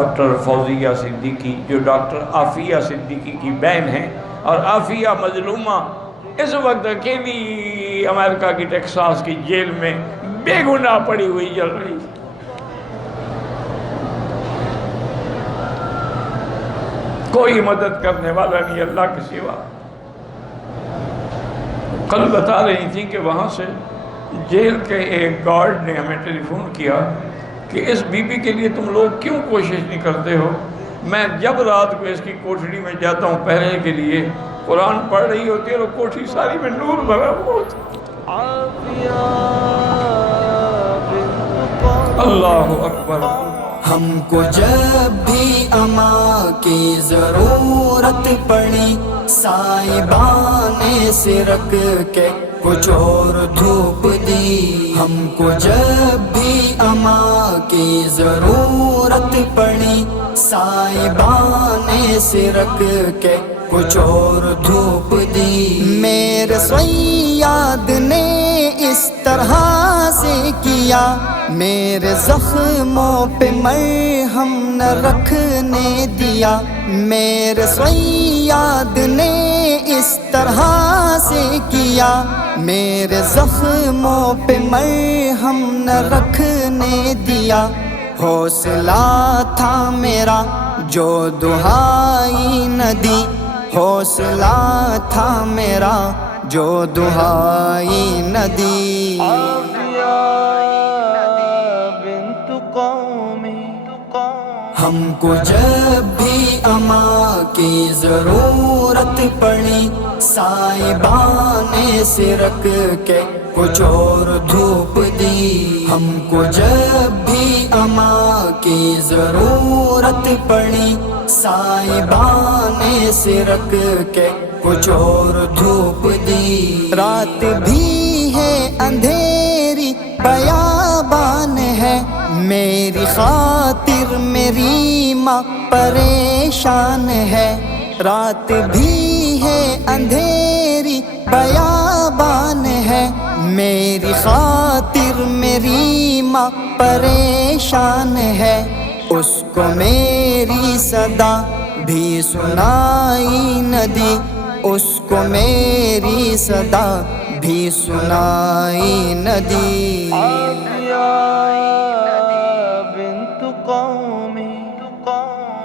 Doctor Fauzia Siddiqui جو doctor Aafia Siddiqui کی بہن ہیں، اور عافیہ مظلومہ اس وقت اکیلی امریکہ کی ٹیکساس کی جیل میں بے گناہ پڑی ہوئی جل رہی۔ کوئی مدد کرنے والا نہیں اللہ کے سوا۔ کل بتا رہی تھی کہ وہاں سے جیل کے ایک گارڈ نے ہمیں ٹیلی فون کیا کہ اس بی بی کے لیے تم لوگ کیوں کوشش نہیں کرتے ہو؟ میں جب رات کو اس کی کوٹھڑی میں جاتا ہوں پہرے کے لیے، قرآن پڑھ رہی ہوتی ہے اور کوٹھی ساری میں نور بھرا ہوا ہوتا۔ اللہ اکبر۔ ہم کو جب بھی اماں کی ضرورت پڑی، سائبان سے رکھ کے کچھ اور دھوپ دی۔ ہم کو جب بھی اماں کی ضرورت پڑی، سائبان سے رکھ کے کچھ اور دھوپ دی۔ میرے سیاد نے اس طرح سے کیا، میرے زخموں پہ مرہم نہ رکھنے دیا۔ میرے سیاد نے اس طرح سے کیا، میرے زخموں پہ مرہم نہ رکھنے دیا۔ حوصلہ تھا میرا جو دہائی نہ دی، حوصلہ تھا میرا جو دہائی نہ دی۔ ہم کو جب بھی اماں کی ضرورت پڑی، سائبان سے رکھ کے کچھ اور دھوپ دی۔ ہم کو جب بھی اماں کی ضرورت پڑی، سائبان سے رکھ کے کچھ اور دھوپ دی۔ رات بھی ہے اندھیری بیابان ہے، میری خاطر میری ماں پریشان ہے۔ رات بھی ہے اندھیری بیابان ہے، میری خاطر میری ماں پریشان ہے۔ اس کو میری صدا بھی سنائی نہ دی، اس کو میری صدا بھی سنائی نہ دی۔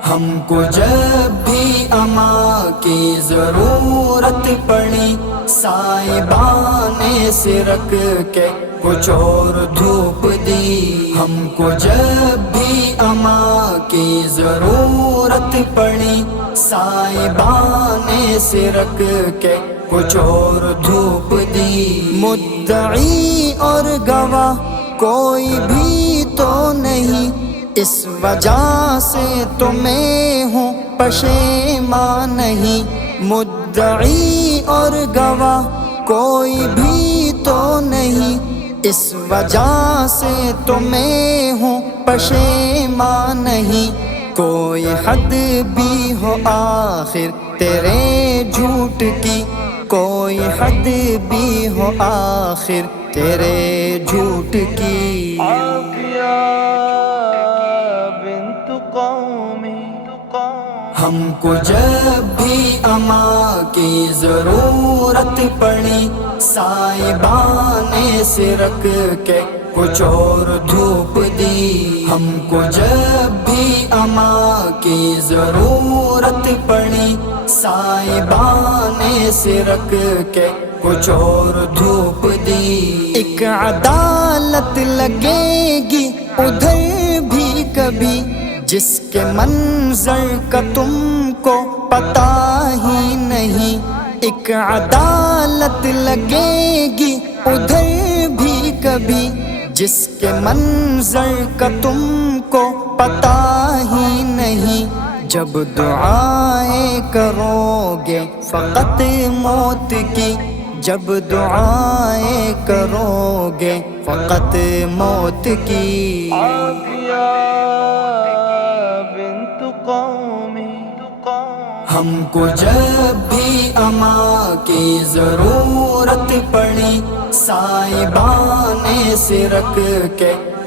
ہم کو جب بھی اماں کی ضرورت پڑی، سائبان سے رکھ کے کچھ اور دھوپ دی۔ ہم کو جب بھی اماں کی ضرورت پڑی، سائبان سے رکھ کے کچھ اور دھوپ دی۔ مدعی اور گواہ کوئی بھی تو نہیں، اس وجہ سے تو میں ہوں پشیمان نہیں۔ مدعی اور گواہ کوئی بھی تو نہیں، اس وجہ سے تو میں ہوں پشیمان نہیں۔ کوئی حد بھی ہو آخر تیرے جھوٹ کی، کوئی حد بھی ہو آخر تیرے جھوٹ کی۔ ہم کو جب بھی اماں کی ضرورت پڑی، سائبان سے رکھ کے کچھ اور دھوپ دی۔ ہم کو جب بھی اماں کی ضرورت پڑی، سائبان سے رکھ کے کچھ اور دھوپ دی۔ ایک عدالت لگے گی ادھر بھی کبھی، جس کے منظر کا تم کو پتہ ہی نہیں۔ ایک عدالت لگے گی ادھر بھی کبھی، جس کے منظر کا تم کو پتہ ہی نہیں۔ جب دعائیں کرو گے فقط موت کی، جب دعائیں کرو گے فقط موت کی۔ ہم کو جب بھی اماں کی ضرورت پڑی، سائبان سے رکھ کے